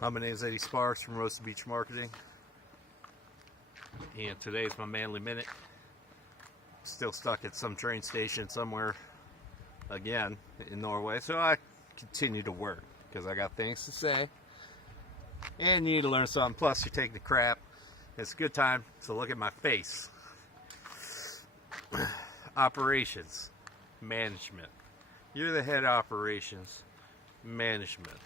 My name is Eddie Sparks from Hermosa Beach Marketing, and today's my manly minute. Still stuck at some train station somewhere again in Norway, so I continue to work because I got things to say and you need to learn something. Plus you're taking the crap. It's a good time to look at my face. Operations management. You're the head operations management.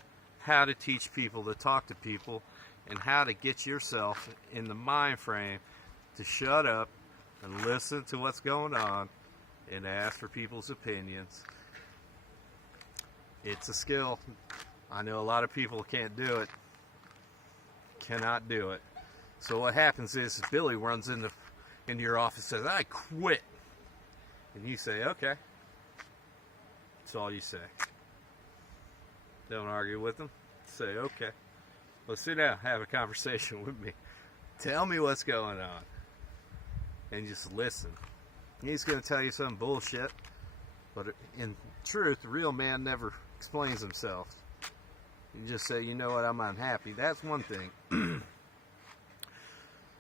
How to teach people to talk to people and how to get yourself in the mind frame to shut up and listen to what's going on and ask for people's opinions. It's a skill. I know a lot of people can't do it, cannot do it. So what happens is Billy runs into your office and says, "I quit." And you say, "Okay." That's all you say. Don't argue with him. Say, "Okay. Well, sit down, have a conversation with me. Tell me what's going on." And just listen. He's going to tell you some bullshit, but in truth, the real man never explains himself. You just say, "You know what, I'm unhappy." That's one thing.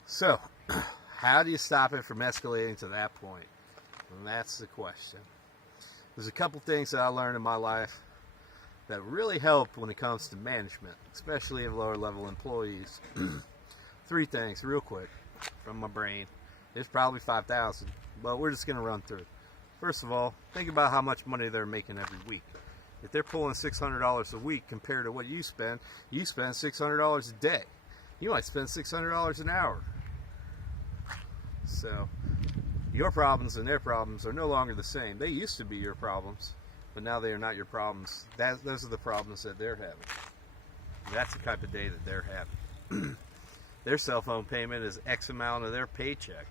So, how do you stop it from escalating to that point? And that's the question. There's a couple things that I learned in my life that really help when it comes to management, especially of lower level employees. 3 things real quick from my brain. There's probably 5,000, but we're just going to run through. First of all, think about how much money they're making every week. If they're pulling $600 a week compared to what you spend $600 a day. You might spend $600 an hour. So your problems and their problems are no longer the same. They used to be your problems, but now they are not your problems. Those are the problems that they're having. That's the type of day that they're having. Their cell phone payment is X amount of their paycheck.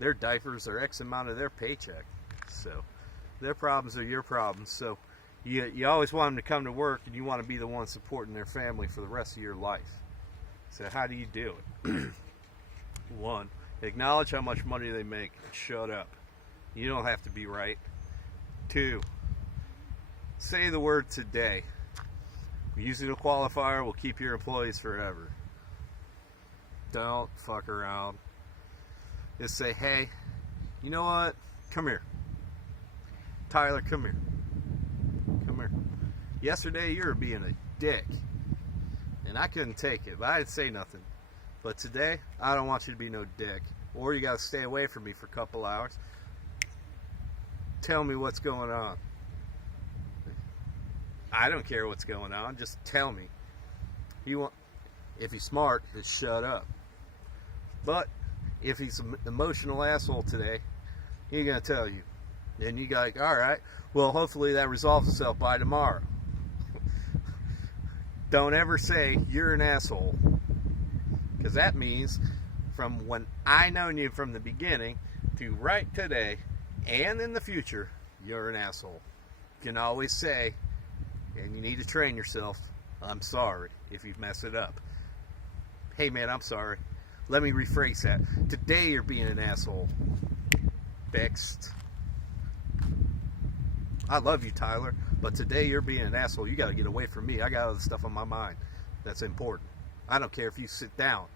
Their diapers are X amount of their paycheck. So their problems are your problems. So you always want them to come to work, and you want to be the one supporting their family for the rest of your life. So how do you do it? 1, acknowledge how much money they make and shut up. You don't have to be right. 2, say the word today. Using a qualifier will keep your employees forever. Don't fuck around. Just say, "Hey, you know what? Come here. Tyler, come here. Come here. Yesterday you were being a dick. And I couldn't take it, but I didn't say nothing. But today, I don't want you to be no dick. Or you got to stay away from me for a couple hours. Tell me what's going on." I don't care what's going on. Just tell me. If he's smart, just shut up. But if he's an emotional asshole today, he's going to tell you. And you got like, "All right, well, hopefully that resolves itself by tomorrow." Don't ever say you're an asshole, because that means from when I known you from the beginning to right today and in the future, you're an asshole. You can always say, and you need to train yourself, "I'm sorry," if you mess it up. "Hey man, I'm sorry. Let me rephrase that. Today you're being an asshole." Fixed. "I love you, Tyler, but today you're being an asshole. You got to get away from me. I got other stuff on my mind that's important. I don't care if you sit down.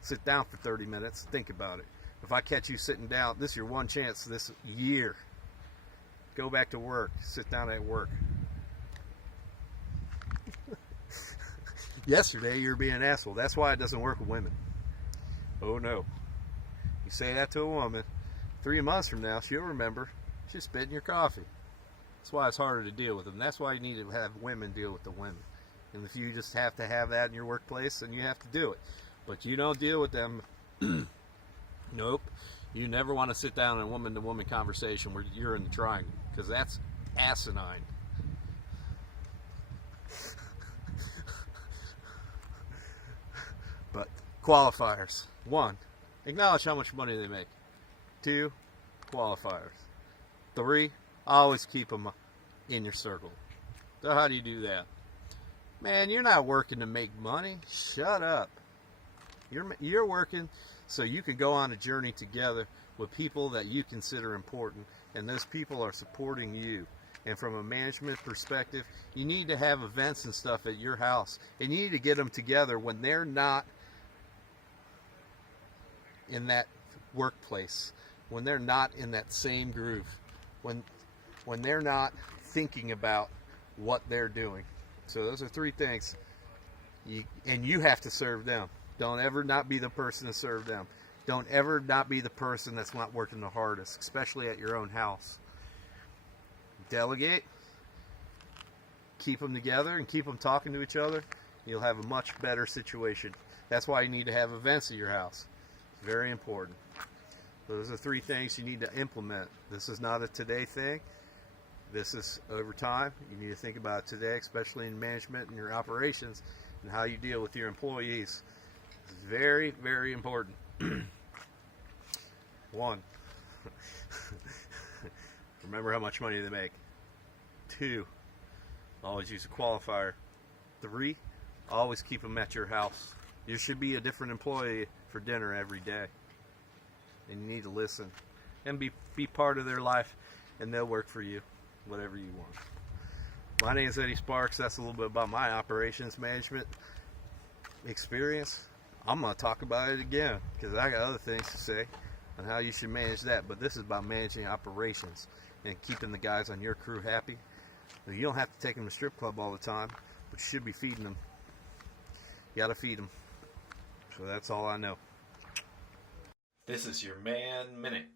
Sit down for 30 minutes. Think about it. If I catch you sitting down, this is your one chance this year. Go back to work. Sit down at work." Yesterday you're being an asshole. That's why it doesn't work with women. Oh no. You say that to a woman, 3 months from now she'll remember she's spitting your coffee. That's why it's harder to deal with them. That's why you need to have women deal with the women. And if you just have to have that in your workplace, then you have to do it. But you don't deal with them. Nope. You never want to sit down in a woman-to-woman conversation where you're in the triangle, because that's asinine. But qualifiers. 1, acknowledge how much money they make. 2, qualifiers. 3, always keep them in your circle. So how do you do that? Man, you're not working to make money. Shut up. You're working so you can go on a journey together with people that you consider important, and those people are supporting you. And from a management perspective, you need to have events and stuff at your house, and you need to get them together when they're not in that workplace, when they're not in that same groove, when they're not thinking about what they're doing. So those are three things. And you have to serve them. Don't ever not be the person to serve them. Don't ever not be the person that's not working the hardest, especially at your own house. Delegate, keep them together, and keep them talking to each other. You'll have a much better situation. That's why you need to have events at your house. It's very important. Those are three things you need to implement. This is not a today thing. This is over time. You need to think about it today, especially in management and your operations, and how you deal with your employees. It's very, very important. 1, remember how much money they make. 2, always use a qualifier. 3, always keep them at your house. You should be a different employee for dinner every day. And you need to listen and be part of their life, and they'll work for you, whatever you want. My name is Eddie Sparks. That's a little bit about my operations management experience. I'm going to talk about it again because I got other things to say on how you should manage that. But this is about managing operations and keeping the guys on your crew happy. You don't have to take them to strip club all the time, but you should be feeding them. You got to feed them. So that's all I know. This is your Man Minute.